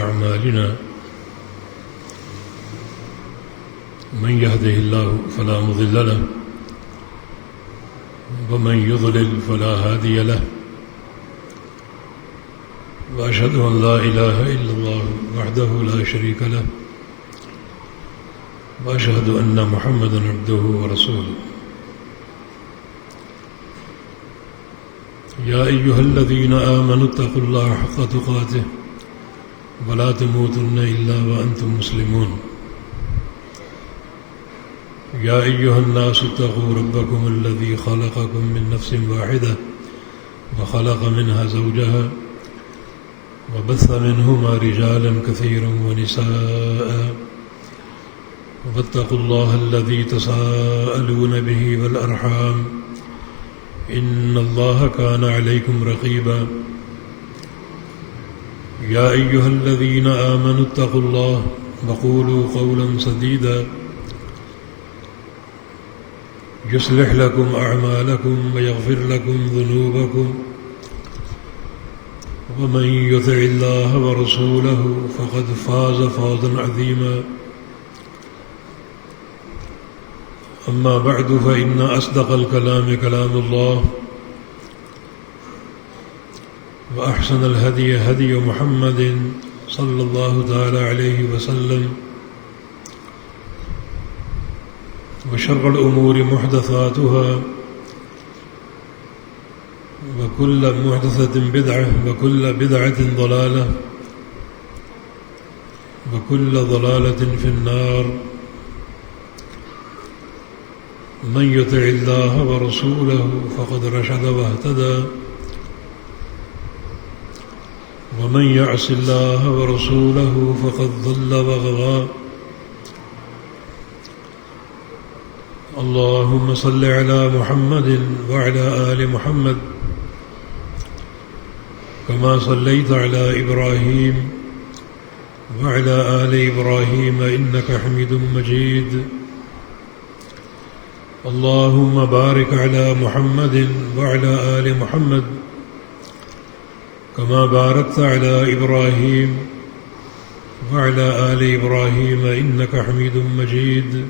أعمالنا من يهده الله فلا مضل له ومن يضلل فلا هادي له وأشهد أن لا إله إلا الله وحده لا شريك له وأشهد أن محمدا عبده ورسوله يا أيها الذين آمنوا اتقوا الله حق تقاته ولا تموتن إلا وأنتم مسلمون يا أيها الناس اتقوا ربكم الذي خلقكم من نفس واحدة وخلق منها زوجها وبث منهما رجالا كثيرا ونساء واتقوا الله الذي تساءلون به والأرحام إن الله كان عليكم رقيبا يا أيها الذين آمنوا اتقوا الله وقولوا قولا سديدا يصلح لكم أعمالكم ويغفر لكم ذنوبكم ومن يطع الله ورسوله فقد فاز فوزا عظيما أما بعد فإن أصدق الكلام كلام الله وأحسن الهدي هدي محمد صلى الله تعالى عليه وسلم وشر الأمور محدثاتها وكل محدثة بدعة وكل بدعة ضلالة وكل ضلالة في النار من يطع الله ورسوله فقد رشد واهتدى ومن يعص الله ورسوله فقد ضل وغوى اللهم صل على محمد وعلى آل محمد كما صليت على إبراهيم وعلى آل إبراهيم إنك حميد مجيد اللهم بارك على محمد وعلى آل محمد كما باركت على إبراهيم وعلى آل إبراهيم إنك حميد مجيد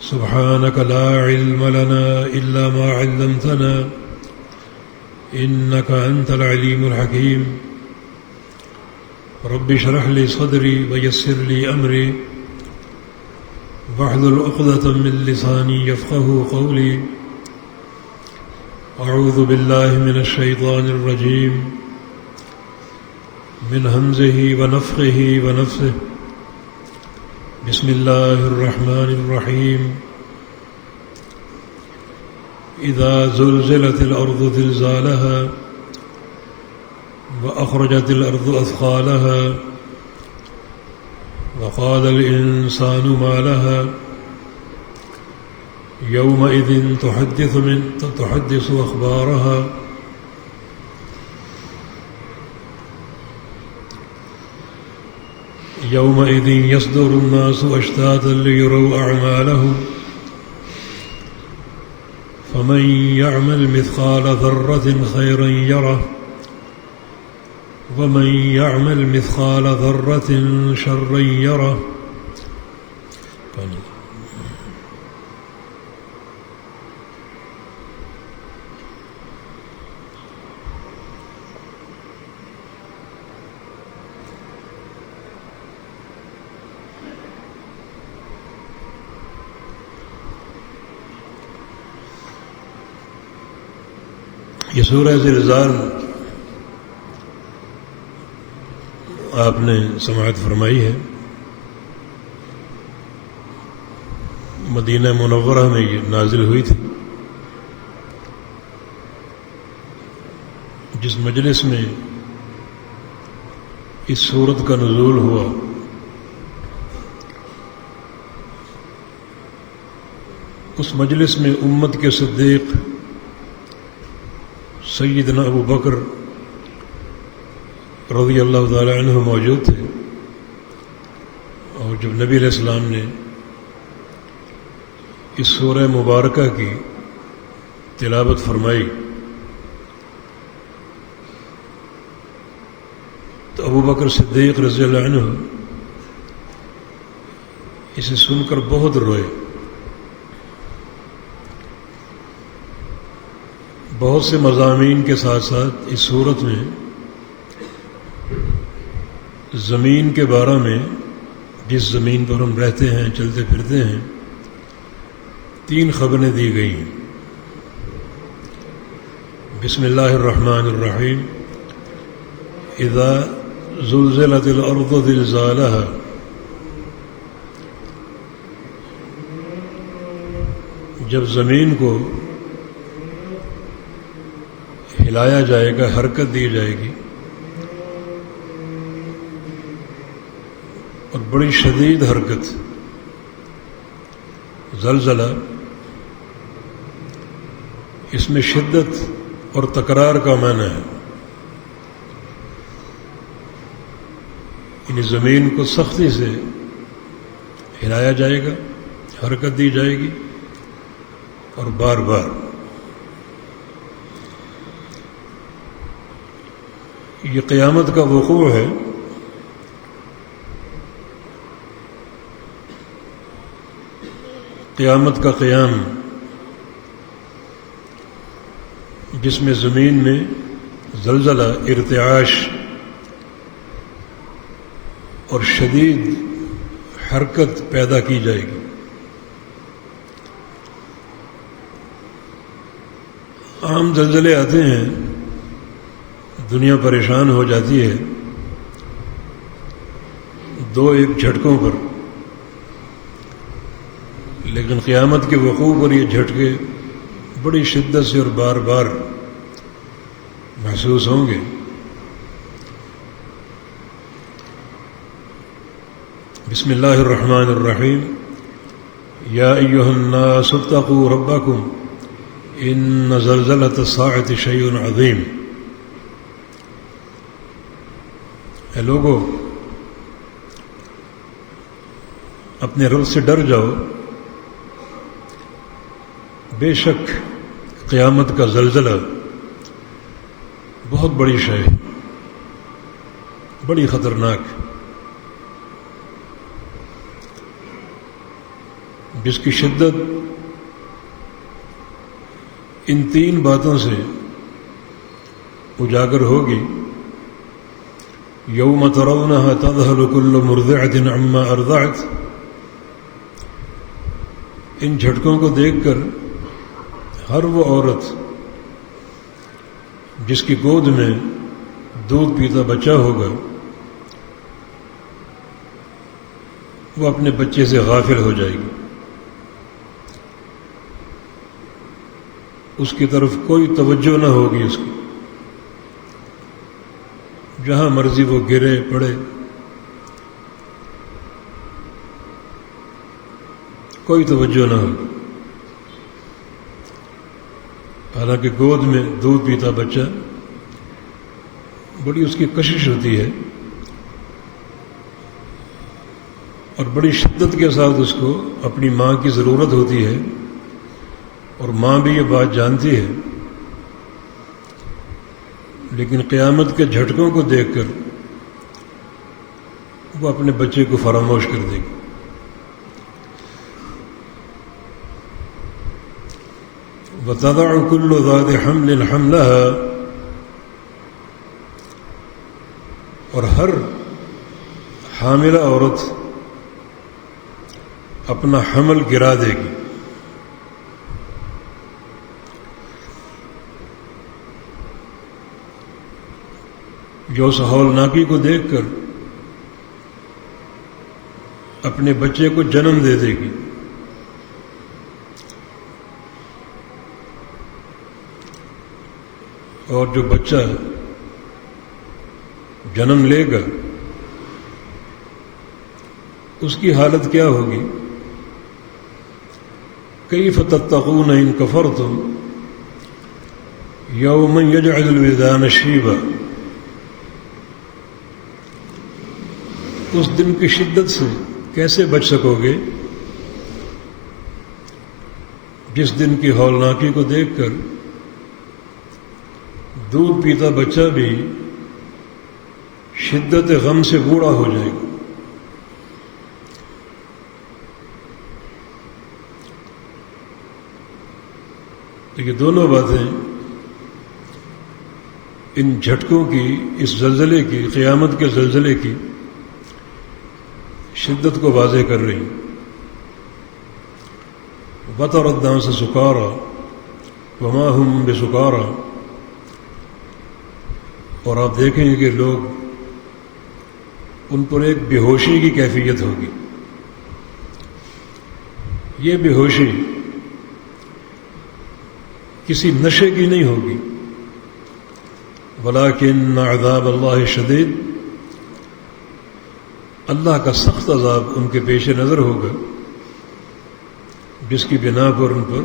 سبحانك لا علم لنا إلا ما علمتنا إنك أنت العليم الحكيم رب اشرح لي صدري ويسر لي أمري واحلل عقدة من لساني يفقه قولي أعوذ بالله من الشيطان الرجيم من همزه ونفخه ونفثه بسم الله الرحمن الرحيم إذا زلزلت الأرض زلزالها وأخرجت الأرض أثقالها وقال الإنسان ما لها يومئذ تحدث أخبارها يومئذ يصدر الناس أشتاتا ليروا أعمالهم فمن يعمل مثقال ذرة خيرا يره ومن يعمل مثقال ذرة شرا يره یہ سورہ زلزال آپ نے سماعت فرمائی ہے، مدینہ منورہ میں یہ نازل ہوئی تھی۔ جس مجلس میں اس سورت کا نزول ہوا اس مجلس میں امت کے صدیق سیدنا ابو بکر رضی اللہ تعالی عنہ موجود تھے، اور جب نبی علیہ السلام نے اس سورہ مبارکہ کی تلاوت فرمائی تو تو ابو بکر صدیق رضی اللہ عنہ اسے سن کر بہت روئے. بہت سے مضامین کے ساتھ ساتھ اس صورت میں زمین کے بارے میں، جس زمین پر ہم رہتے ہیں، چلتے پھرتے ہیں، 3 خبریں دی گئی ہیں. بسم اللہ الرحمن الرحیم. اذا زلزلت الارض زلزالها، جب زمین کو ہلایا جائے گا، حرکت دی جائے گی، اور بڑی شدید حرکت. زلزلہ اس میں شدت اور تکرار کا معنی ہے، یعنی زمین کو سختی سے ہلایا جائے گا، حرکت دی جائے گی، اور بار بار. یہ قیامت کا وقوع ہے. قیامت کا قیام، جس میں زمین میں زلزلہ، ارتعاش اور شدید حرکت پیدا کی جائے گی. عام زلزلے آتے ہیں، دنیا پریشان ہو جاتی ہے 2-1 جھٹکوں پر، لیکن قیامت کے وقوع پر یہ جھٹکے بڑی شدت سے اور بار بار محسوس ہوں گے. بسم اللہ الرحمن الرحیم. یا ایھا الناس اتقوا ربکم ان زلزلۃ الساعۃ شیء عظیم. اے لوگو، اپنے رب سے ڈر جاؤ، بے شک قیامت کا زلزلہ بہت بڑی شے ہے، بڑی خطرناک، جس کی شدت ان 3 باتوں سے اجاگر ہوگی. یوم ترونها تذهل كل مرضعة عما ارضعت. ان جھٹکوں کو دیکھ کر ہر وہ عورت جس کی گود میں دودھ پیتا بچہ ہوگا، وہ اپنے بچے سے غافل ہو جائے گی. اس کی طرف کوئی توجہ نہ ہوگی. اس کی جہاں مرضی وہ گرے پڑے، کوئی توجہ نہ ہوگی. حالانکہ گود میں دودھ پیتا بچہ، بڑی اس کی کشش ہوتی ہے، اور بڑی شدت کے ساتھ اس کو اپنی ماں کی ضرورت ہوتی ہے، اور ماں بھی یہ بات جانتی ہے. لیکن قیامت کے جھٹکوں کو دیکھ کر وہ اپنے بچے کو فراموش کر دے گی. وَتَضَعُ كُلُّ ذَاتِ حَمْلٍ حَمْلَهَا. اور ہر حاملہ عورت اپنا حمل گرا دے گی. جو اس ہولناکی کو دیکھ کر اپنے بچے کو جنم دے دے گی. اور جو بچہ جنم لے گا، اس کی حالت کیا ہوگی؟ کیف تتقون ان کفرتم یوما یجعل الولدان شیبا. اس دن کی شدت سے کیسے بچ سکو گے جس دن کی ہولناکی کو دیکھ کر دودھ پیتا بچہ بھی شدت غم سے بوڑھا ہو جائے گا۔ تو یہ دونوں باتیں ان جھٹکوں کی، اس زلزلے کی، قیامت کے زلزلے کی شدت کو واضح کر رہی ہیں۔ وَتَرَى النَّاسَ سُكَارَىٰ وَمَا هُم بِسُكَارَىٰ، اور آپ دیکھیں گے کہ لوگ، ان پر ایک بے ہوشی کی کیفیت ہوگی۔ یہ بے ہوشی کسی نشے کی نہیں ہوگی، وَلَٰكِنَّ عَذَابَ اللَّهِ شَدِيدٌ، اللہ کا سخت عذاب ان کے پیش نظر ہوگا، جس کی بنا پر ان پر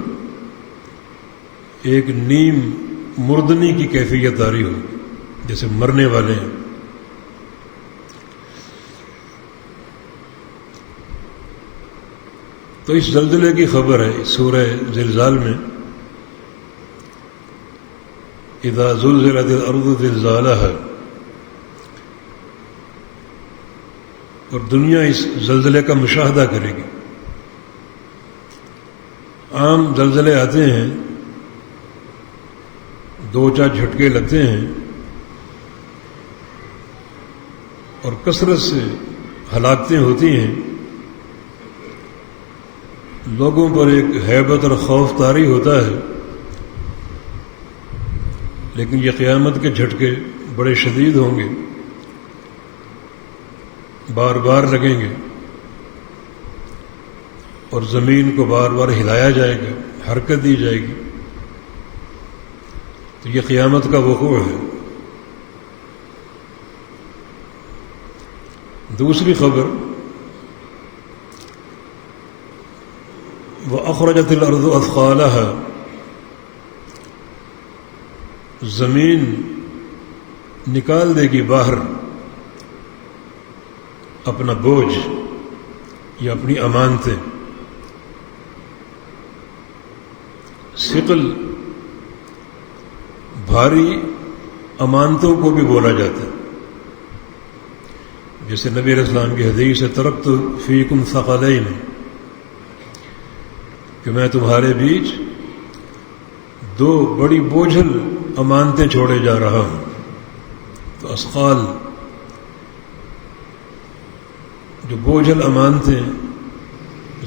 ایک نیم مردنی کی کیفیت طاری ہوگی، جیسے مرنے والے ہیں۔ تو اس زلزلے کی خبر ہے سورہ زلزال میں، اذا زلزلت الارض زلزالها، اور دنیا اس زلزلے کا مشاہدہ کرے گی۔ عام زلزلے آتے ہیں، دو چار جھٹکے لگتے ہیں اور کثرت سے ہلاکتیں ہوتی ہیں، لوگوں پر ایک ہیبت اور خوف طاری ہوتا ہے، لیکن یہ قیامت کے جھٹکے بڑے شدید ہوں گے، بار بار لگیں گے، اور زمین کو بار بار ہلایا جائے گا، حرکت دی جائے گی۔ تو یہ قیامت کا وقوع ہے۔ دوسری خبر، وَأَخْرَجَتِ الْأَرْضُ أَثْقَالَهَا، زمین نکال دے گی باہر اپنا بوجھ یا اپنی امانتیں۔ ثقل بھاری امانتوں کو بھی بولا جاتا ہے، جیسے نبی علیہ السلام کی حدیث ہے، ترکت فیکم ثقلین، کہ میں تمہارے بیچ دو بڑی بوجھل امانتیں چھوڑے جا رہا ہوں۔ تو اثقال، جو بوجھل امانتیں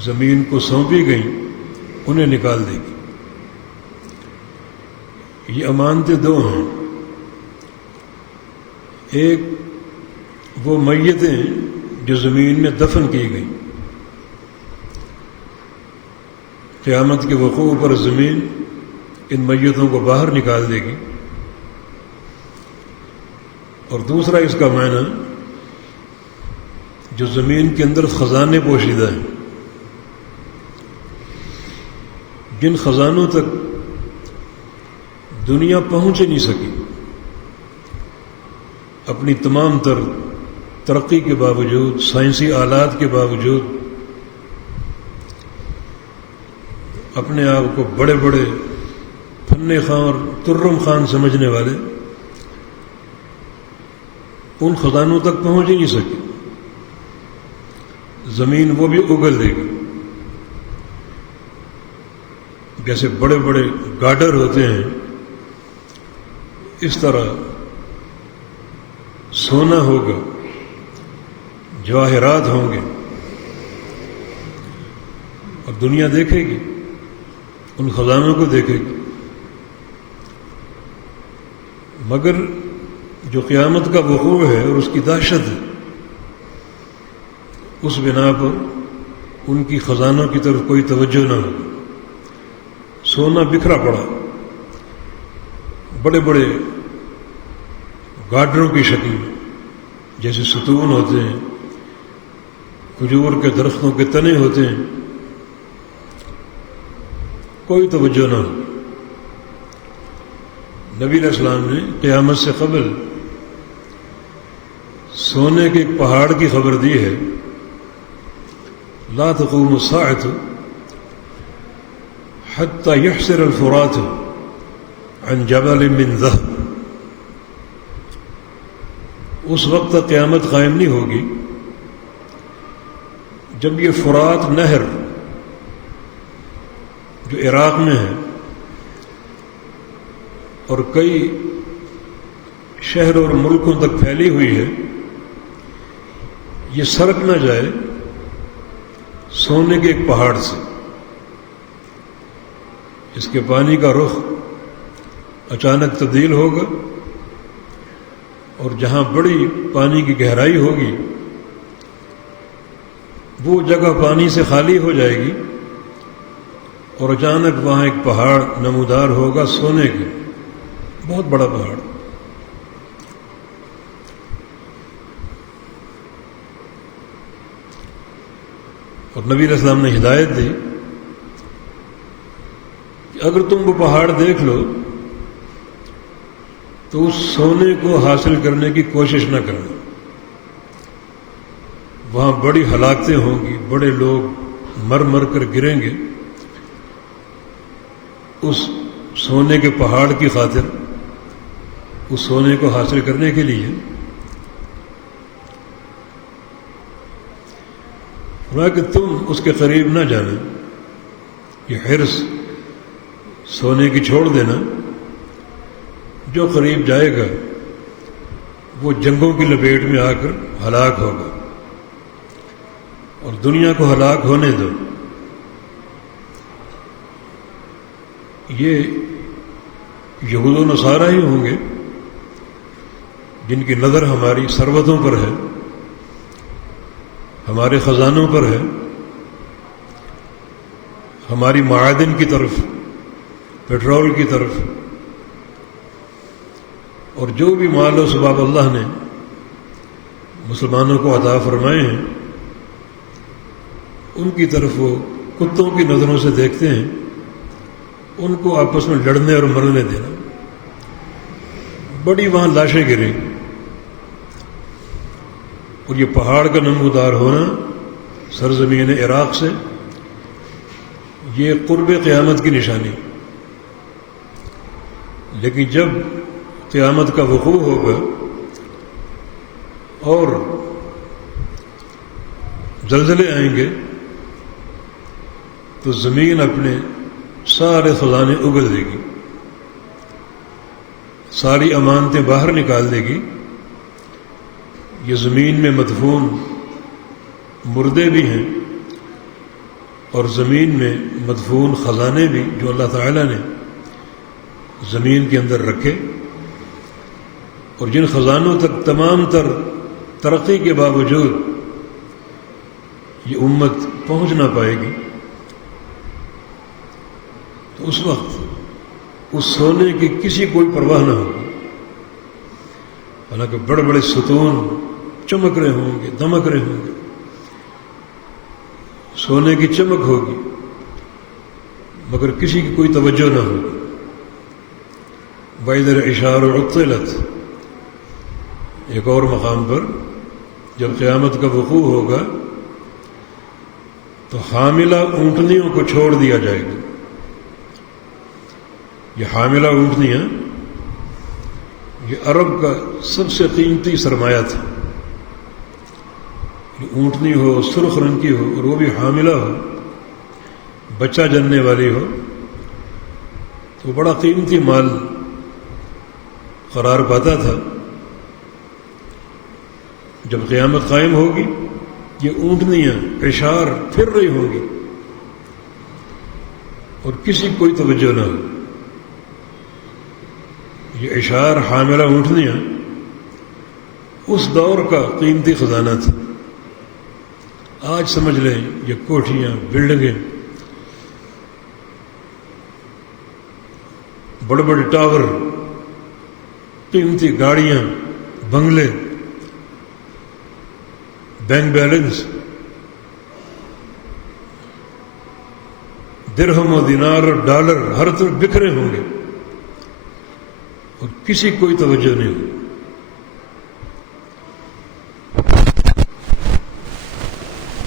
زمین کو سونپی گئیں، انہیں نکال دے گی۔ یہ امانتیں دو ہیں، ایک وہ میتیں جو زمین میں دفن کی گئیں، قیامت کے وقوع پر زمین ان میتوں کو باہر نکال دے گی، اور دوسرا اس کا معنی جو زمین کے اندر خزانے پوشیدہ ہیں، جن خزانوں تک دنیا پہنچ نہیں سکی، اپنی تمام تر ترقی کے باوجود، سائنسی آلات کے باوجود، اپنے آپ کو بڑے بڑے فن خان اور ترم خان سمجھنے والے ان خزانوں تک پہنچ ہی نہیں سکے۔ زمین وہ بھی اگل دے گی، جیسے بڑے بڑے گارڈر ہوتے ہیں، اس طرح سونا ہوگا، جواہرات ہوں گے، اور دنیا دیکھے گی، ان خزانوں کو دیکھے گی۔ مگر جو قیامت کا وقوع ہے اور اس کی دہشت ہے، اس بنا پر ان کی خزانوں کی طرف کوئی توجہ نہ ہو، سونا بکھرا پڑا، بڑے بڑے گارڈروں کی شکل، جیسے ستون ہوتے ہیں، کھجور کے درختوں کے تنے ہوتے ہیں، کوئی توجہ نہ ہو۔ نبی علیہ السلام نے قیامت سے قبل سونے کے ایک پہاڑ کی خبر دی ہے، لا تقوم الساعة حتى يحسر الفرات عن جبل من ذهب، اس وقت تک قیامت قائم نہیں ہوگی جب یہ فرات نہر جو عراق میں ہے اور کئی شہر اور ملکوں تک پھیلی ہوئی ہے، یہ سرک نہ جائے سونے کے ایک پہاڑ سے. اس کے پانی کا رخ اچانک تبدیل ہوگا اور جہاں بڑی پانی کی گہرائی ہوگی وہ جگہ پانی سے خالی ہو جائے گی اور اچانک وہاں ایک پہاڑ نمودار ہوگا سونے کے، بہت بڑا پہاڑ. اور نبی علیہ السلام نے ہدایت دی کہ اگر تم وہ پہاڑ دیکھ لو تو اس سونے کو حاصل کرنے کی کوشش نہ کرنا. وہاں بڑی ہلاکتیں ہوں گی، بڑے لوگ مر مر کر گریں گے اس سونے کے پہاڑ کی خاطر، اس سونے کو حاصل کرنے کے لیے. کہ تم اس کے قریب نہ جانا، یہ حرص سونے کی چھوڑ دینا. جو قریب جائے گا وہ جنگوں کی لپیٹ میں آ کر ہلاک ہوگا، اور دنیا کو ہلاک ہونے دو. یہ یہود و نصارہ ہی ہوں گے جن کی نظر ہماری ثروتوں پر ہے، ہمارے خزانوں پر ہے، ہماری معادن کی طرف، پیٹرول کی طرف، اور جو بھی مال و اسباب اللہ نے مسلمانوں کو عطا فرمائے ہیں ان کی طرف وہ کتوں کی نظروں سے دیکھتے ہیں. ان کو آپس میں لڑنے اور مرنے دینا. بڑی وہاں لاشیں گریں اور یہ پہاڑ کا نمودار ہونا سرزمین عراق سے، یہ قرب قیامت کی نشانی. لیکن جب قیامت کا وقوع ہوگا اور زلزلے آئیں گے تو زمین اپنے سارے خزانے اگل دے گی، ساری امانتیں باہر نکال دے گی. یہ زمین میں مدفون مردے بھی ہیں اور زمین میں مدفون خزانے بھی جو اللہ تعالیٰ نے زمین کے اندر رکھے، اور جن خزانوں تک تمام تر ترقی کے باوجود یہ امت پہنچ نہ پائے گی. تو اس وقت اس سونے کی کسی کوئی پرواہ نہ ہوگی. حالانکہ بڑے بڑے ستون چمک رہے ہوں گے، دمک رہے ہوں گے، سونے کی چمک ہوگی، مگر کسی کی کوئی توجہ نہ ہوگی. وَإِذَا الْعِشَارُ عُطِّلَتْ، ایک اور مقام پر جب قیامت کا وقوع ہوگا تو حاملہ اونٹنیوں کو چھوڑ دیا جائے گا. یہ حاملہ اونٹنیاں یہ عرب کا سب سے قیمتی سرمایہ تھا. یہ اونٹنی ہو، سرخ رنگ کی ہو، اور وہ بھی حاملہ ہو، بچہ جننے والی ہو، تو بڑا قیمتی مال قرار پاتا تھا. جب قیامت قائم ہوگی یہ اونٹنیاں عشار پھر رہی ہوں گی اور کسی کوئی توجہ نہ ہو. یہ عشار حاملہ اونٹنیاں اس دور کا قیمتی خزانہ تھا. آج سمجھ لیں یہ کوٹھیاں، بلڈنگیں، بڑے بڑے ٹاور، قیمتی گاڑیاں، بنگلے، بینک بیلنس، درہم و دینار اور ڈالر ہر طرف بکھرے ہوں گے اور کسی کوئی توجہ نہیں ہوگی.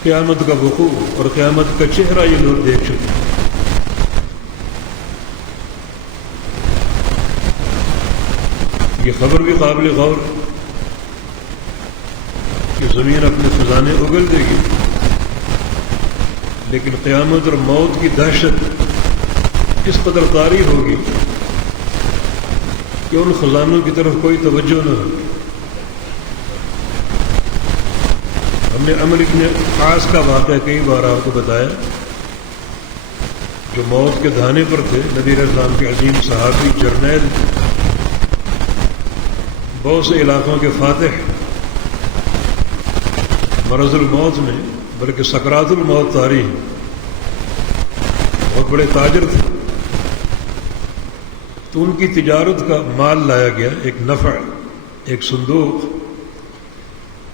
قیامت کا وقوع اور قیامت کا چہرہ یہ لوگ دیکھ چکے ہیں. یہ خبر بھی قابل غور. کہ زمین اپنے خزانے اگل دے گی، لیکن قیامت اور موت کی دہشت اس قدر طاری ہوگی کہ ان خزانوں کی طرف کوئی توجہ نہ ہوگی۔ ہم نے عمرو بن عاص کا واقعہ کئی بار آپ کو بتایا، جو موت کے دھانے پر تھے، نبی علیہ السلام کے عظیم صحابی، جرنیل، بہت سے علاقوں کے فاتح، مرض الموت میں بلکہ سکرات الموت طاری ہیں، بہت بڑے تاجر تھے۔ تو ان کی تجارت کا مال لایا گیا، ایک نفع، ایک صندوق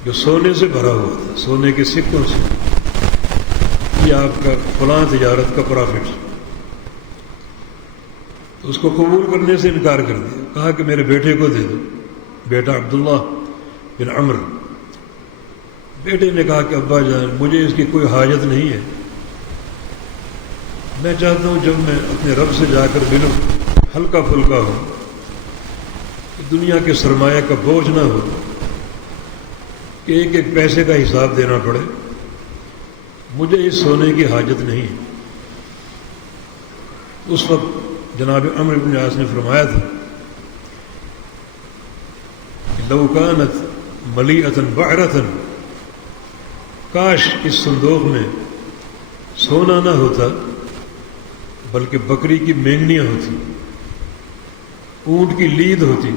جو سونے سے بھرا ہوا تھا، سونے کے سکوں سے، یہ آپ کا فلاں تجارت کا پرافٹ۔ تو اس کو قبول کرنے سے انکار کر دیا، کہا کہ میرے بیٹے کو دے دو، بیٹا عبداللہ بن عمرو۔ بیٹے نے کہا کہ ابا جان، مجھے اس کی کوئی حاجت نہیں ہے، میں چاہتا ہوں جب میں اپنے رب سے جا کر ملوں ہلکا پھلکا ہو، دنیا کے سرمایہ کا بوجھ نہ ہو کہ ایک ایک پیسے کا حساب دینا پڑے، مجھے اس سونے کی حاجت نہیں ہے۔ اس وقت جناب عمرو بن عاص نے فرمایا تھا کہ لو کانت ملیئۃ بعرۃ، کاش اس صندوق میں سونا نہ ہوتا بلکہ بکری کی مینگنیاں ہوتی، اونٹ کی لید ہوتی،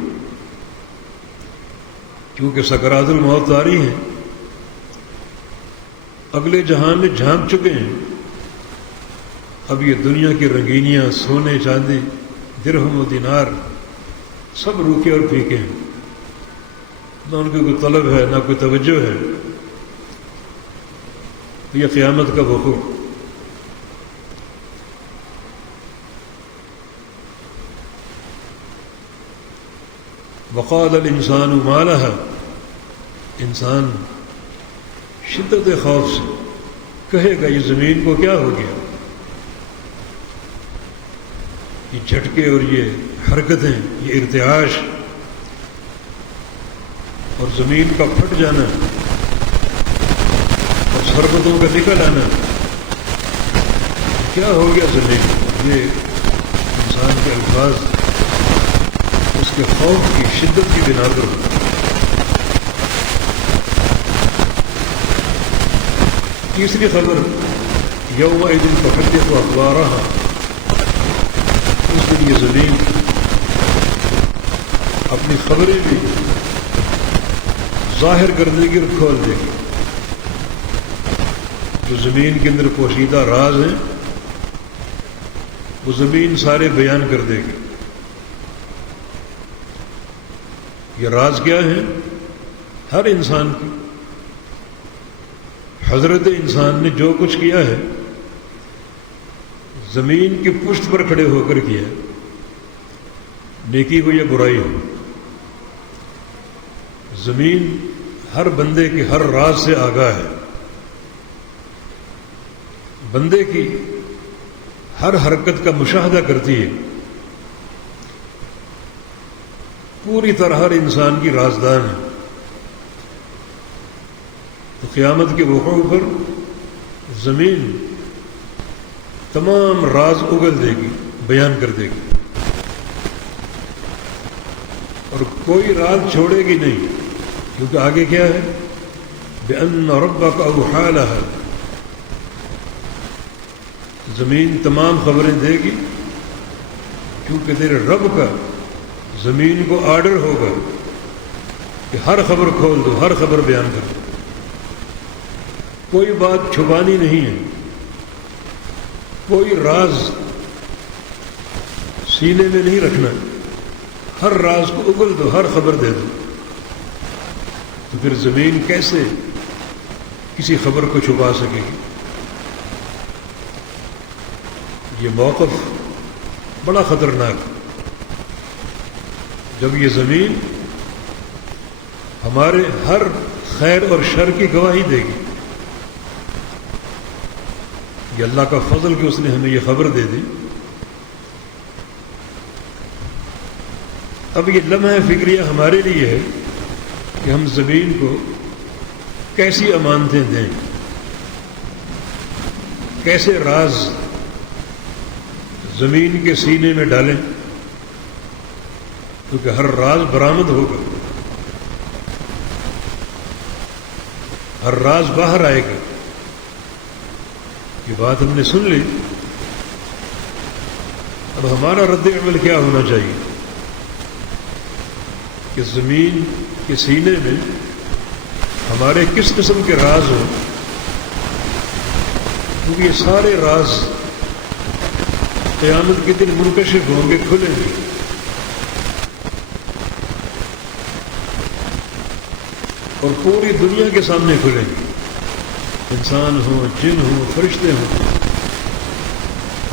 کیونکہ سکرات الموت طاری ہیں، اگلے جہان میں جھانک چکے ہیں، اب یہ دنیا کی رنگینیاں، سونے چاندی، درہم و دینار، سب روکھے اور پھیکے ہیں، نہ ان کی کوئی طلب ہے، نہ کوئی توجہ ہے۔ یہ قیامت کا وقوع۔ وقال الانسان ما لها، انسان شدت خوف سے کہے گا یہ زمین کو کیا ہو گیا، یہ جھٹکے اور یہ حرکتیں، یہ ارتعاش اور زمین کا پھٹ جانا اور سربتوں کا نکل آنا، کیا ہو گیا زمین۔ یہ انسان کے الفاظ اس کے خوف کی شدت کی بنا پر ہوتا ہے۔ تیسری خبر، یومئذ تحدث اخبارها، اس دن یہ زمین اپنی خبریں بھی ظاہر کر دے گی اور کھول دے گی۔ جو زمین کے اندر پوشیدہ راز ہیں وہ زمین سارے بیان کر دے گی۔ یہ راز کیا ہے؟ ہر انسان کی، حضرت انسان نے جو کچھ کیا ہے زمین کی پشت پر کھڑے ہو کر کیا، نیکی ہو یا برائی ہو، زمین ہر بندے کے ہر راز سے آگاہ ہے، بندے کی ہر حرکت کا مشاہدہ کرتی ہے، پوری طرح ہر انسان کی رازدان ہے۔ تو قیامت کے وقوع پر زمین تمام راز اگل دے گی، بیان کر دے گی، اور کوئی راز چھوڑے گی نہیں، کیونکہ آگے کیا ہے؟ بِأَنَّ رَبَّكَ أَوْحَىٰ لَهَا، زمین تمام خبریں دے گی، کیونکہ تیرے رب کا زمین کو آرڈر ہوگا کہ ہر خبر کھول دو، ہر خبر بیان کر دو، کوئی بات چھپانی نہیں ہے، کوئی راز سینے میں نہیں رکھنا، ہر راز کو اگل دو، ہر خبر دے دو۔ تو پھر زمین کیسے کسی خبر کو چھپا سکے گی؟ یہ موقف بڑا خطرناک، جب یہ زمین ہمارے ہر خیر اور شر کی گواہی دے گی۔ یہ اللہ کا فضل کہ اس نے ہمیں یہ خبر دے دی۔ اب یہ لمحہ فکریہ ہمارے لیے ہے کہ ہم زمین کو کیسی امانتیں دیں، کیسے راز زمین کے سینے میں ڈالیں، کیونکہ ہر راز برآمد ہوگا، ہر راز باہر آئے گا۔ یہ بات ہم نے سن لی، اب ہمارا رد عمل کیا ہونا چاہیے کہ زمین کے سینے میں ہمارے کس قسم کے راز ہوں، کیونکہ یہ سارے راز قیامت کے دن منکشف ہوں گے، کھلیں گے۔ اور پوری دنیا کے سامنے کھلیں گے، انسان ہوں، جن ہوں، فرشتے ہوں،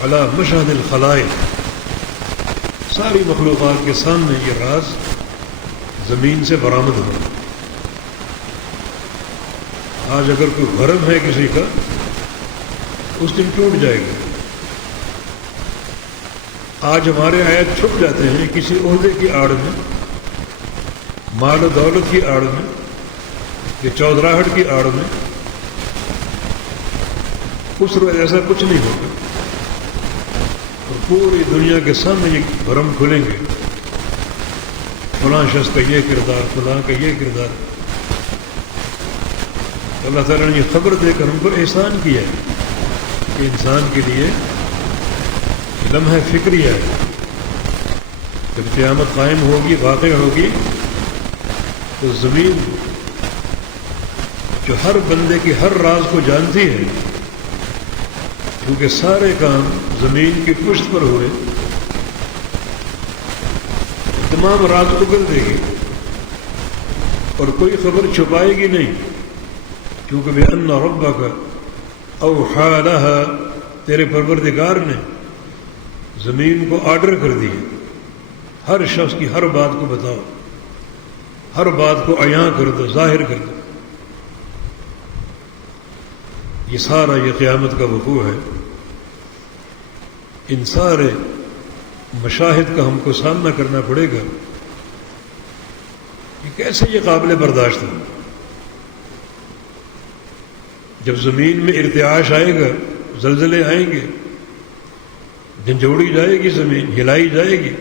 علی مشہد الخلائق، ساری مخلوقات کے سامنے یہ راز زمین سے برآمد ہو۔ آج اگر کوئی بھرم ہے کسی کا، اس دن ٹوٹ جائے گا۔ آج ہمارے آیت چھپ جاتے ہیں کسی عہدے کی آڑ میں، مال و دولت کی آڑ میں، یا چودراہٹ کی آڑ میں۔ اس روز ایسا کچھ نہیں ہوگا، اور پوری دنیا کے سامنے یہ بھرم کھلیں گے، فلاں شخص کا یہ کردار، فلاں کا یہ کردار۔ اللہ تعالیٰ نے یہ خبر دے کر ہم پر احسان کیا ہے کہ انسان کے لیے لمحہ فکری ہے، جب قیامت قائم ہوگی، واقع ہوگی، تو زمین جو ہر بندے کی ہر راز کو جانتی ہے، کیونکہ سارے کام زمین کی پشت پر ہوئے، تمام راز اگل دے گی اور کوئی خبر چھپائے گی نہیں، کیونکہ بِأَنَّ رَبَّكَ أَوْحَىٰ لَهَا، تیرے پروردگار نے زمین کو آرڈر کر دی، ہر شخص کی ہر بات کو بتاؤ، ہر بات کو عیاں کر دو، ظاہر کر دو۔ یہ سارا یہ قیامت کا وقوع ہے، ان سارے مشاہد کا ہم کو سامنا کرنا پڑے گا۔ یہ کیسے یہ قابل برداشت ہے؟ جب زمین میں ارتعاش آئے گا، زلزلے آئیں گے، جھنجھوڑی جائے گی، زمین ہلائی جائے گی،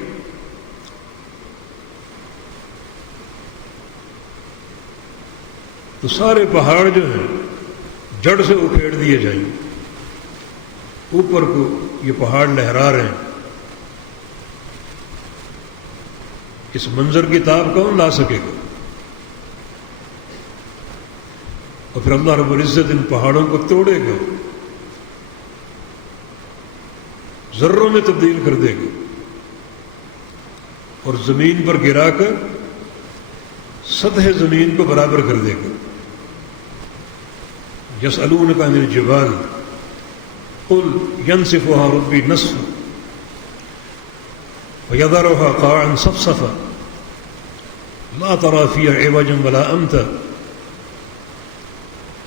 تو سارے پہاڑ جو ہیں جڑ سے اکھیڑ دیے جائیں گے۔ اوپر کو یہ پہاڑ لہرا رہے ہیں، اس منظر کی تاب کون لا سکے گا؟ اور پھر اللہ رب العزت ان پہاڑوں کو توڑے گا، ذروں میں تبدیل کر دے گا، اور زمین پر گرا کر سطح زمین کو برابر کر دے گا۔ یسألونک عن الجبال قل ینسفها ربی نسفا ویذرها قاعا صفصفا لا تری فیہا عوجا ولا امتا۔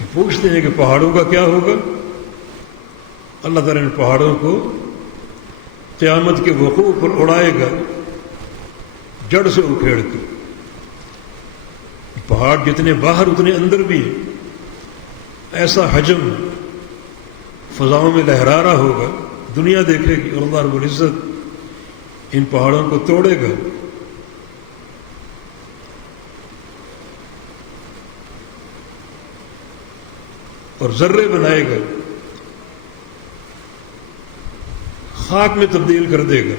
یہ پوچھتے ہیں کہ پہاڑوں کا کیا ہوگا؟ اللہ تعالیٰ نے پہاڑوں کو قیامت کے وقوع پر اڑائے گا، جڑ سے اکھیڑ کر۔ پہاڑ جتنے باہر اتنے اندر بھی ہیں، ایسا حجم فضاؤں میں لہرا رہا ہوگا، دنیا دیکھے گی، اور اللہ رب العزت ان پہاڑوں کو توڑے گا۔ اور ذرے بنائے گا، خاک میں تبدیل کر دے گا،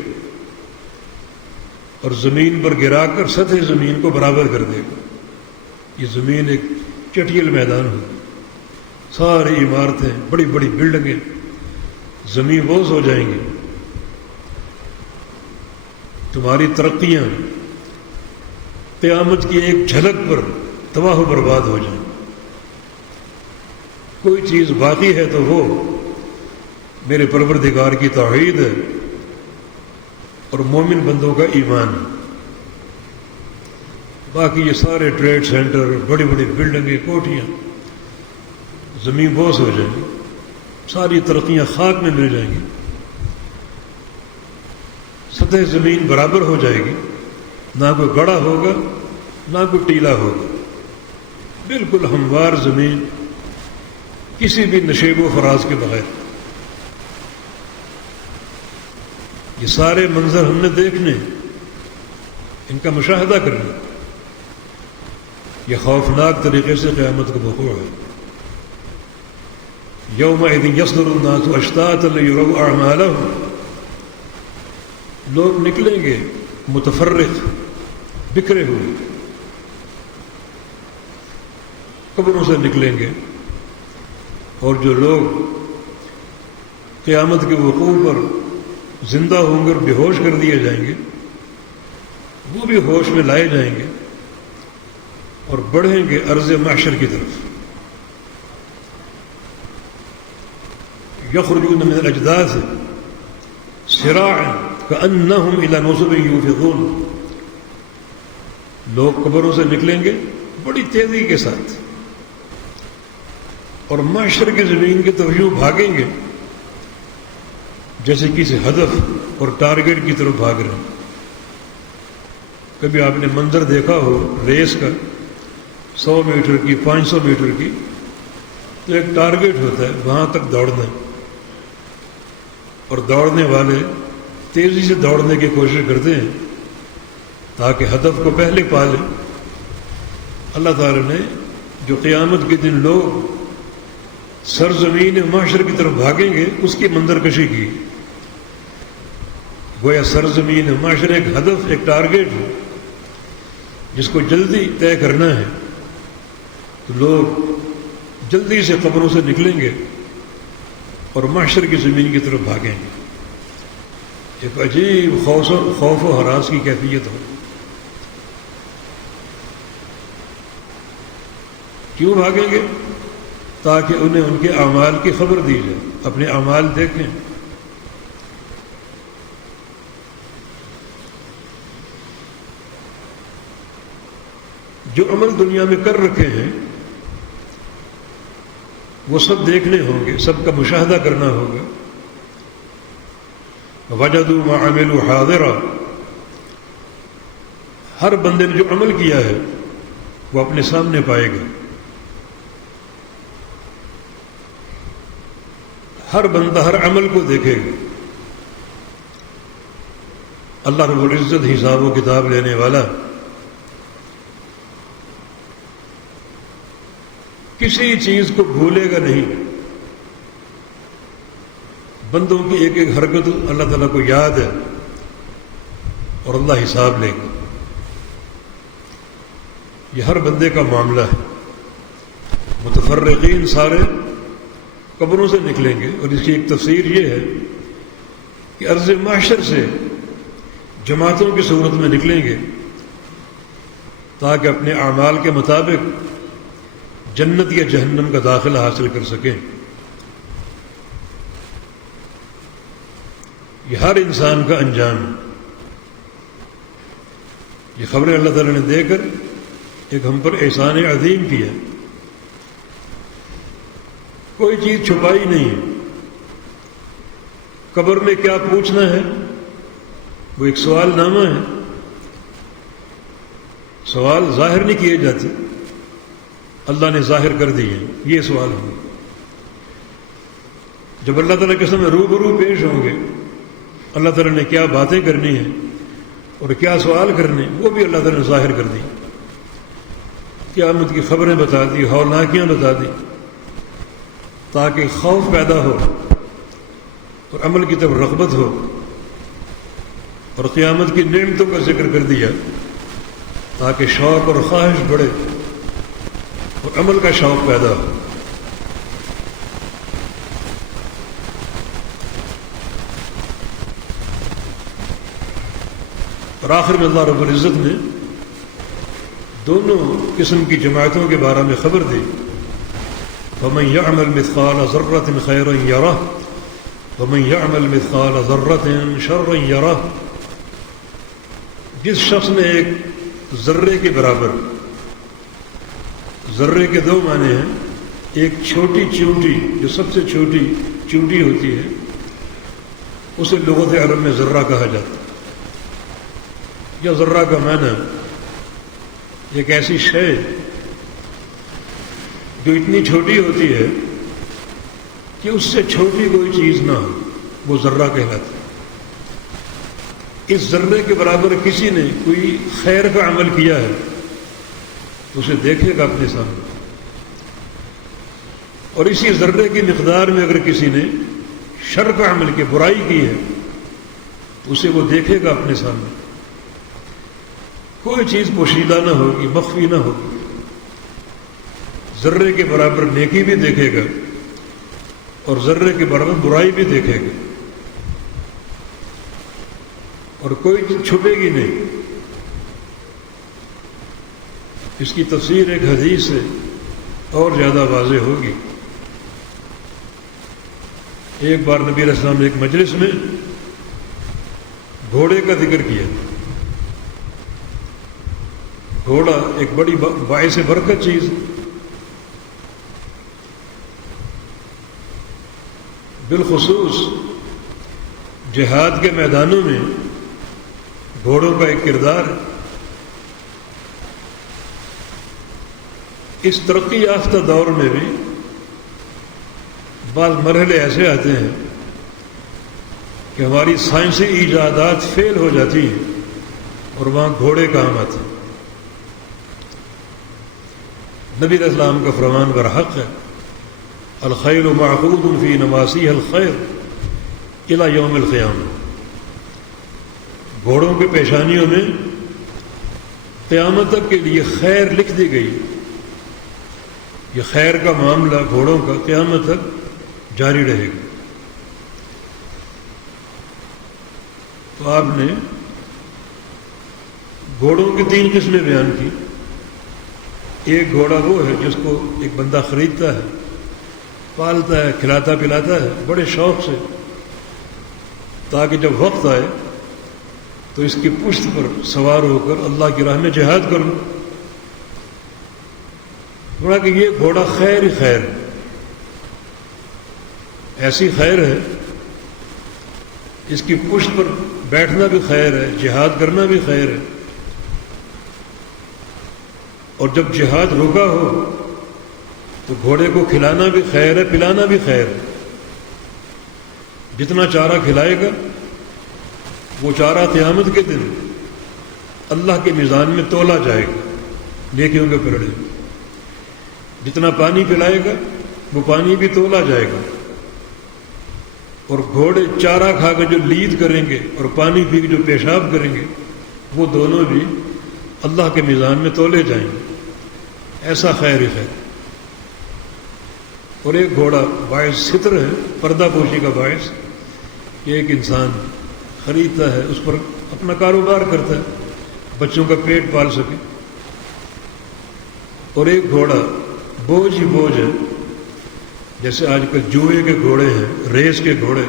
اور زمین پر گرا کر سطح زمین کو برابر کر دے گا۔ یہ زمین ایک چٹیل میدان ہوگی، ساری عمارتیں، بڑی بڑی بلڈنگیں زمین بوس ہو جائیں گی، تمہاری ترقیاں قیامت کی ایک جھلک پر تباہ و برباد ہو جائیں۔ کوئی چیز باقی ہے تو وہ میرے پروردگار کی توحید ہے اور مومن بندوں کا ایمان ہے۔ باقی یہ سارے ٹریڈ سینٹر، بڑی بڑی بلڈنگیں، کوٹھیاں زمین بوس ہو جائیں گی، ساری ترقیاں خاک میں مل جائیں گی، سطح زمین برابر ہو جائے گی، نہ کوئی گڑھا ہوگا، نہ کوئی ٹیلا ہوگا، بالکل ہموار زمین، کسی بھی نشیب و فراز کے بغیر. یہ سارے منظر ہم نے دیکھنے، ان کا مشاہدہ کرنا. یہ خوفناک طریقے سے قیامت کا وقوع ہے. یومئذ یصدر الناس اشتاتا لیروا اعمالهم، لوگ نکلیں گے متفرق، بکھرے ہوئے، قبروں سے نکلیں گے. اور جو لوگ قیامت کے وقوع پر زندہ ہوں گے اور بے ہوش کر دیے جائیں گے، وہ بھی ہوش میں لائے جائیں گے اور بڑھیں گے عرض محشر کی طرف. یخرجون من الاجداث سراعا کأنہم الی نصب یوفضون، لوگ قبروں سے نکلیں گے بڑی تیزی کے ساتھ اور محشر کی زمین کی طرف یوں بھاگیں گے جیسے کسی ہدف اور ٹارگیٹ کی طرف بھاگ رہے ہیں. کبھی آپ نے منظر دیکھا ہو ریس کا، 100 میٹر کی، 500 میٹر کی، تو ایک ٹارگیٹ ہوتا ہے، وہاں تک دوڑنا ہے، اور دوڑنے والے تیزی سے دوڑنے کی کوشش کرتے ہیں تاکہ ہدف کو پہلے پا لیں. اللہ تعالیٰ نے جو قیامت کے دن لوگ سرزمین محشر کی طرف بھاگیں گے اس کی منظر کشی کی. گویا سرزمین محشر ایک ہدف، ایک ٹارگیٹ ہے جس کو جلدی طے کرنا ہے، تو لوگ جلدی سے قبروں سے نکلیں گے اور محشر کی زمین کی طرف بھاگیں گے. ایک عجیب خوف و ہراس کی کیفیت ہو. کیوں بھاگیں گے؟ تاکہ انہیں ان کے اعمال کی خبر دی جائے، اپنے اعمال دیکھیں. جو عمل دنیا میں کر رکھے ہیں وہ سب دیکھنے ہوں گے، سب کا مشاہدہ کرنا ہوگا. وجدوا ما عملوا حاضرا، ہر بندے نے جو عمل کیا ہے وہ اپنے سامنے پائے گا. ہر بندہ ہر عمل کو دیکھے گا. اللہ رب العزت حساب و کتاب لینے والا کسی چیز کو بھولے گا نہیں. بندوں کی ایک ایک حرکت اللہ تعالیٰ کو یاد ہے اور اللہ حساب لے گا. یہ ہر بندے کا معاملہ ہے. متفرقین سارے قبروں سے نکلیں گے، اور اس کی ایک تفسیر یہ ہے کہ عرض محشر سے جماعتوں کی صورت میں نکلیں گے تاکہ اپنے اعمال کے مطابق جنت یا جہنم کا داخلہ حاصل کر سکیں. یہ ہر انسان کا انجام. یہ خبریں اللہ تعالیٰ نے دے کر ایک ہم پر احسان عظیم کیا. کوئی چیز چھپائی نہیں ہے. قبر میں کیا پوچھنا ہے وہ ایک سوال نامہ ہے. سوال ظاہر نہیں کیے جاتے، اللہ نے ظاہر کر دیے. یہ سوال ہوں. جب اللہ تعالیٰ کے سامنے روبرو پیش ہوں گے، اللہ تعالیٰ نے کیا باتیں کرنی ہیں اور کیا سوال کرنے، وہ بھی اللہ تعالیٰ نے ظاہر کر دی. قیامت کی خبریں بتا دی، ہولناکیاں بتا دی، تاکہ خوف پیدا ہو اور عمل کی طرف رغبت ہو. اور قیامت کی نعمتوں کا ذکر کر دیا تاکہ شوق اور خواہش بڑھے اور عمل کا شوق پیدا ہو. اور آخر میں اللہ رب العزت نے دونوں قسم کی جماعتوں کے بارے میں خبر دی. فَمَنْ يَعْمَلْ مِثْقَالَ ذَرَّةٍ خَيْرًا يَرَهُ وَمَنْ يَعْمَلْ مِثْقَالَ ذَرَّةٍ شَرًّا يَرَهُ. جس شخص نے ایک ذرے کے برابر، ذرے کے دو معنی ہیں. ایک چھوٹی چیونٹی، جو سب سے چھوٹی چیونٹی ہوتی ہے، اسے لغت عرب میں ذرہ کہا جاتا ہے. یا ذرہ کا معنی ایک ایسی شے جو اتنی چھوٹی ہوتی ہے کہ اس سے چھوٹی کوئی چیز نہ ہو، وہ ذرہ کہلاتا ہے۔ اس ذرے کے برابر کسی نے کوئی خیر کا عمل کیا ہے تو اسے دیکھے گا اپنے سامنے، اور اسی ذرے کی مقدار میں اگر کسی نے شر کا عمل کی، برائی کی ہے، تو اسے وہ دیکھے گا اپنے سامنے۔ کوئی چیز پوشیدہ نہ ہوگی، مخفی نہ ہوگی۔ ذرے کے برابر نیکی بھی دیکھے گا اور ذرے کے برابر برائی بھی دیکھے گا، اور کوئی چیز چھپے گی نہیں۔ اس کی تفسیر ایک حدیث سے اور زیادہ واضح ہوگی۔ ایک بار نبی علیہ السلام نے ایک مجلس میں گھوڑے کا ذکر کیا۔ گھوڑا ایک بڑی باعث برکت چیز، بالخصوص جہاد کے میدانوں میں گھوڑوں کا ایک کردار ہے۔ اس ترقی یافتہ دور میں بھی بعض مرحلے ایسے آتے ہیں کہ ہماری سائنسی ایجادات فیل ہو جاتی ہیں اور وہاں گھوڑے کام آتے ہیں۔ نبی علیہ السلام کا فرمان برحق ہے، الخیل معقود فی نواسیہ الخیر الی یوم القیامہ۔ گھوڑوں کے پیشانیوں میں قیامت تک کے لیے خیر لکھ دی گئی۔ یہ خیر کا معاملہ گھوڑوں کا قیامت تک جاری رہے گا۔ تو آپ نے گھوڑوں کی 3 قسمیں بیان کی۔ ایک گھوڑا وہ ہے جس کو ایک بندہ خریدتا ہے، پالتا ہے، کھلاتا پلاتا ہے بڑے شوق سے، تاکہ جب وقت آئے تو اس کی پشت پر سوار ہو کر اللہ کی راہ میں جہاد کروں۔ تھوڑا کہ یہ گھوڑا خیر ہی خیر ہے، ایسی خیر ہے، اس کی پشت پر بیٹھنا بھی خیر ہے، جہاد کرنا بھی خیر ہے، اور جب جہاد رکا ہو تو گھوڑے کو کھلانا بھی خیر ہے، پلانا بھی خیر ہے۔ جتنا چارہ کھلائے گا وہ چارہ قیامت کے دن اللہ کے میزان میں تولا جائے گا نیکیوں کے پلڑے۔ جتنا پانی پلائے گا وہ پانی بھی تولا جائے گا، اور گھوڑے چارہ کھا کر جو لید کریں گے اور پانی پی کے جو پیشاب کریں گے وہ دونوں بھی اللہ کے میزان میں تولے جائیں گے۔ ایسا خیر ہی خیر۔ اور ایک گھوڑا باعث ستر ہے، پردہ پوشی کا باعث، کہ ایک انسان خریدتا ہے، اس پر اپنا کاروبار کرتا ہے، بچوں کا پیٹ پال سکے۔ اور ایک گھوڑا بوجھ ہی بوجھ ہے، جیسے آج کل جوئے کے گھوڑے ہیں، ریس کے گھوڑے،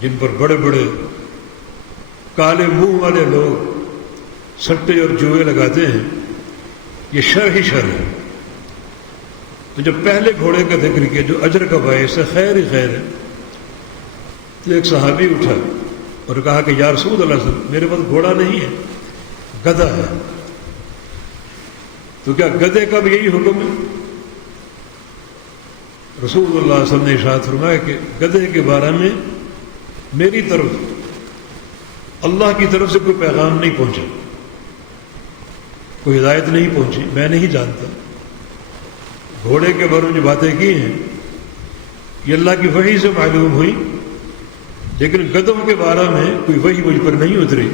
جن پر بڑے بڑے کالے منہ والے لوگ سٹے اور جوئے لگاتے ہیں، یہ شر ہی شر ہے۔ تو جب پہلے گھوڑے کا ذکر کیا جو اجر کا باعث ہے، خیر ہی خیر ہے، تو ایک صحابی اٹھا اور کہا کہ یا رسول اللہ صلی اللہ علیہ وسلم، میرے پاس گھوڑا نہیں ہے، گدھا ہے، تو کیا گدھے کا بھی یہی حکم ہے؟ رسول اللہ صلی اللہ علیہ وسلم نے ارشاد فرمایا کہ گدھے کے بارے میں میری طرف، اللہ کی طرف سے کوئی پیغام نہیں پہنچا، کوئی ہدایت نہیں پہنچی، میں نہیں جانتا۔ گھوڑے کے بارے میں جو باتیں کی ہیں یہ اللہ کی وحی سے معلوم ہوئی، لیکن گدھوں کے بارے میں کوئی وحی مجھ پر نہیں اتری۔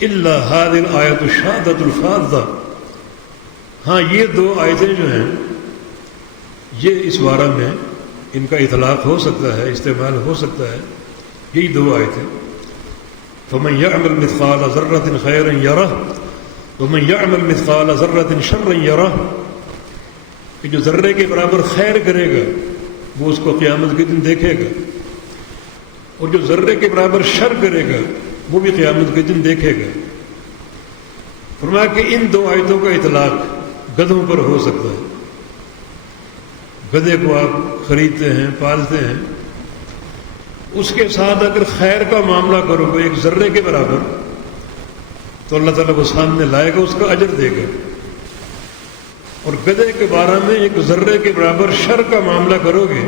الا هذه الآیۃ الشاذۃ الفاذہ، ہاں یہ 2 آیتیں جو ہیں یہ اس بارے میں ان کا اطلاق ہو سکتا ہے، استعمال ہو سکتا ہے، یہی 2 آیتیں۔ فمن يعمل مثقال ذرة خيرا يره ومن يعمل مثقال ذرة شرا يره، کہ جو ذرے کے برابر خیر کرے گا وہ اس کو قیامت کے دن دیکھے گا، اور جو ذرے کے برابر شر کرے گا وہ بھی قیامت کے دن دیکھے گا۔ فرمایا کہ ان 2 آیتوں کا اطلاق گدھوں پر ہو سکتا ہے۔ گدھے کو آپ خریدتے ہیں، پالتے ہیں، اس کے ساتھ اگر خیر کا معاملہ کرو گے ایک ذرے کے برابر، تو اللہ تعالیٰ وہ سامنے لائے گا، اس کا اجر دے گا۔ اور گدھے کے بارے میں ایک ذرے کے برابر شر کا معاملہ کرو گے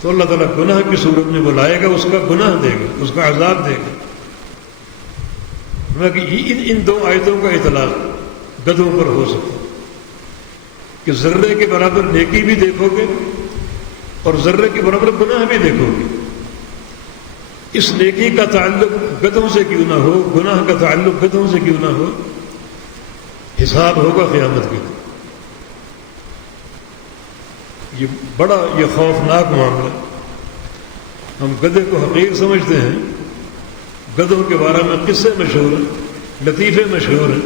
تو اللہ تعالیٰ گناہ کی صورت میں بلائے گا، اس کا گناہ دے گا، اس کا عذاب دے گا۔ کہ ان دو آیتوں کا اطلاق گدھوں پر ہو سکتا کہ ذرے کے برابر نیکی بھی دیکھو گے اور ذرے کے برابر گناہ بھی دیکھو گے۔ اس نیکی کا تعلق گدھوں سے کیوں نہ ہو، گناہ کا تعلق گدھوں سے کیوں نہ ہو، حساب ہوگا قیامت کے دن۔ یہ خوفناک معاملہ۔ ہم گدھے کو حقیر سمجھتے ہیں، گدھوں کے بارے میں قصے مشہور ہیں، لطیفے مشہور ہیں،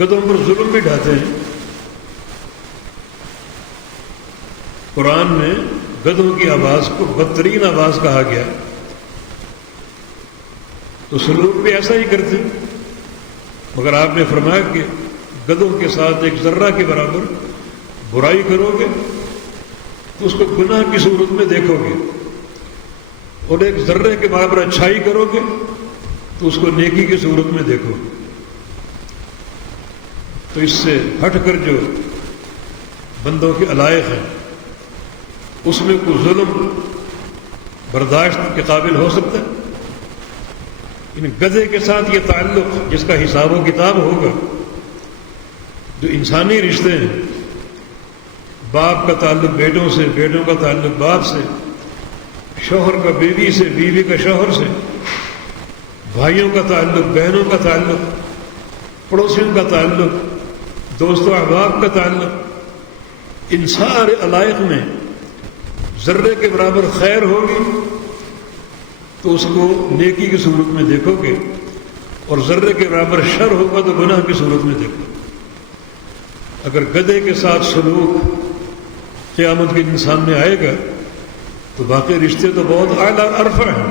گدھوں پر ظلم بھی ڈھاتے ہیں۔ قرآن میں گدھوں کی آواز کو بدترین آواز کہا گیا، تو سلوک بھی ایسا ہی کرتے ہیں، مگر آپ نے فرمایا کہ گدھوں کے ساتھ ایک ذرہ کے برابر برائی کرو گے تو اس کو گناہ کی صورت میں دیکھو گے، اور ایک ذرے کے برابر اچھائی کرو گے تو اس کو نیکی کی صورت میں دیکھو گے۔ تو اس سے ہٹ کر جو بندوں کے علائق ہیں اس میں کوئی ظلم برداشت کے قابل ہو سکتا ہے؟ ان گدھے کے ساتھ یہ تعلق جس کا حساب و کتاب ہوگا، جو انسانی رشتے ہیں، باپ کا تعلق بیٹوں سے، بیٹوں کا تعلق باپ سے، شوہر کا بیوی سے، بیوی کا شوہر سے، بھائیوں کا تعلق، بہنوں کا تعلق، پڑوسیوں کا تعلق، دوست و احباب کا تعلق، ان سارے علائق میں ذرے کے برابر خیر ہوگی تو اس کو نیکی کی صورت میں دیکھو گے، اور ذرے کے برابر شر ہوگا تو گناہ کی صورت میں دیکھو گے۔ اگر گدھے کے ساتھ سلوک قیامت کے دن سامنے آئے گا تو باقی رشتے تو بہت اعلیٰ عرفہ ہیں،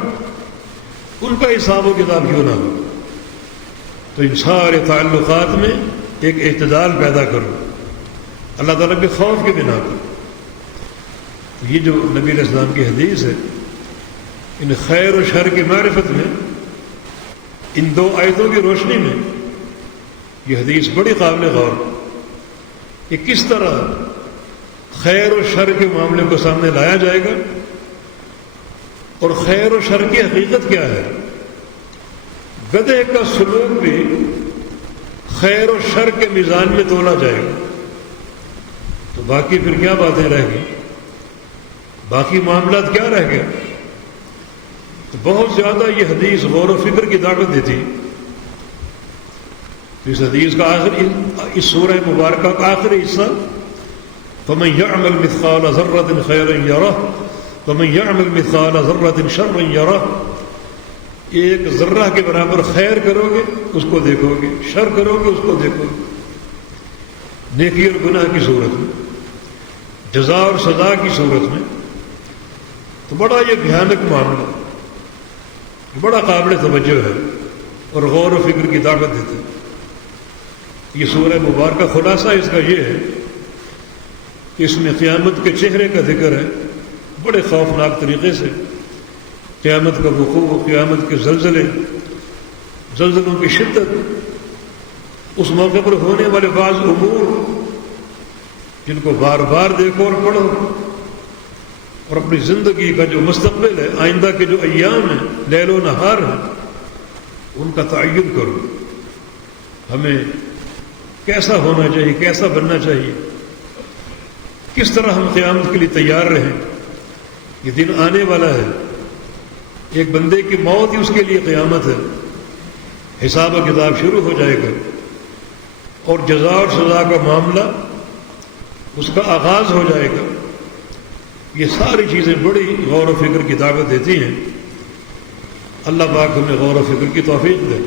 ان کا حساب و کتاب کیوں نہ ہو؟ تو ان سارے تعلقات میں ایک اعتدال پیدا کرو، اللہ تعالیٰ کے خوف کی بنا پر۔ یہ جو نبی علیہ السلام کی حدیث ہے، ان خیر و شر کی معرفت میں، ان دو آیتوں کی روشنی میں یہ حدیث بڑی قابل غور کہ کس طرح خیر و شر کے معاملے کو سامنے لایا جائے گا، اور خیر و شر کی حقیقت کیا ہے۔ گدھے کا سلوک بھی خیر و شر کے میزان میں تولا جائے گا، تو باقی پھر کیا باتیں رہ گئی، باقی معاملات کیا رہ گئے؟ تو بہت زیادہ یہ حدیث غور و فکر کی دعوت دیتی۔ اس حدیث کا اس سورہ مبارکہ کا آخری حصہ، فَمَن يَعْمَلْ مِثْقَالَ ذَرَّةٍ خَيْرًا يَرَهُ وَمَن يَعْمَلْ مِثْقَالَ ذَرَّةٍ شَرًّا يَرَهُ۔ ایک ذرہ کے برابر خیر کرو گے اس کو دیکھو گے، شر کرو گے اس کو دیکھو گے، نیکی اور گناہ کی صورت میں، جزا اور سزا کی صورت میں۔ تو بڑا یہ بھیانک معاملہ، بڑا قابل توجہ ہے اور غور و فکر کی دعوت دیتے ہیں۔ یہ سورہ مبارکہ خلاصہ اس کا یہ ہے کہ اس میں قیامت کے چہرے کا ذکر ہے، بڑے خوفناک طریقے سے قیامت کا وقوع، قیامت کے زلزلے، زلزلوں کی شدت، اس موقع پر ہونے والے بعض امور جن کو بار بار دیکھو اور پڑھو، اور اپنی زندگی کا جو مستقبل ہے، آئندہ کے جو ایام ہیں، لیل و نہار ہیں، ان کا تعین کرو۔ ہمیں کیسا ہونا چاہیے، کیسا بننا چاہیے، کس طرح ہم قیامت کے لیے تیار رہیں۔ یہ دن آنے والا ہے، ایک بندے کی موت ہی اس کے لیے قیامت ہے، حساب و کتاب شروع ہو جائے گا، اور جزا اور سزا کا معاملہ اس کا آغاز ہو جائے گا۔ یہ ساری چیزیں بڑی غور و فکر کی دعوت دیتی ہیں۔ اللہ پاک ہمیں غور و فکر کی توفیق دے،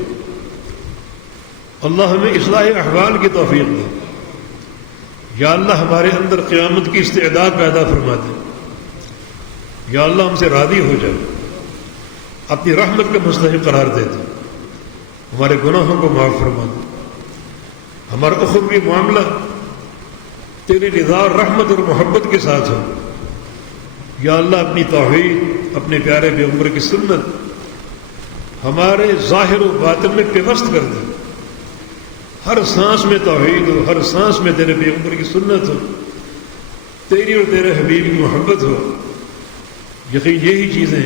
اللہ ہمیں اصلاح احوال کی توفیق دے۔ یا اللہ ہمارے اندر قیامت کی استعداد پیدا فرما دے، یا اللہ ہم سے راضی ہو جائے، اپنی رحمت کا مستحق قرار دے دے، ہمارے گناہوں کو معاف فرما دے، ہمارا اخروی معاملہ تیری رضا اور رحمت اور محبت کے ساتھ ہو۔ یا اللہ اپنی توحید، اپنے پیارے پیغمبر کی سنت ہمارے ظاہر و باطن میں پیوست کر دے، ہر سانس میں توحید ہو، ہر سانس میں تیرے پیغمبر کی سنت ہو، تیری اور تیرے حبیب کی محبت ہو. یقین یہی چیزیں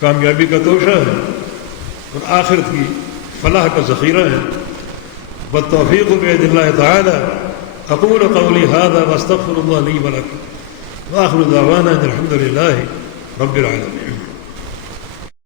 کامیابی کا توشہ ہے اور آخرت کی فلاح کا ذخیرہ ہے. بالتوفیق بید اللہ تعالی. اقول قولی هذا واستغفر اللہ لی ولکم واخر دعوانا ان الحمد للہ رب العالمین.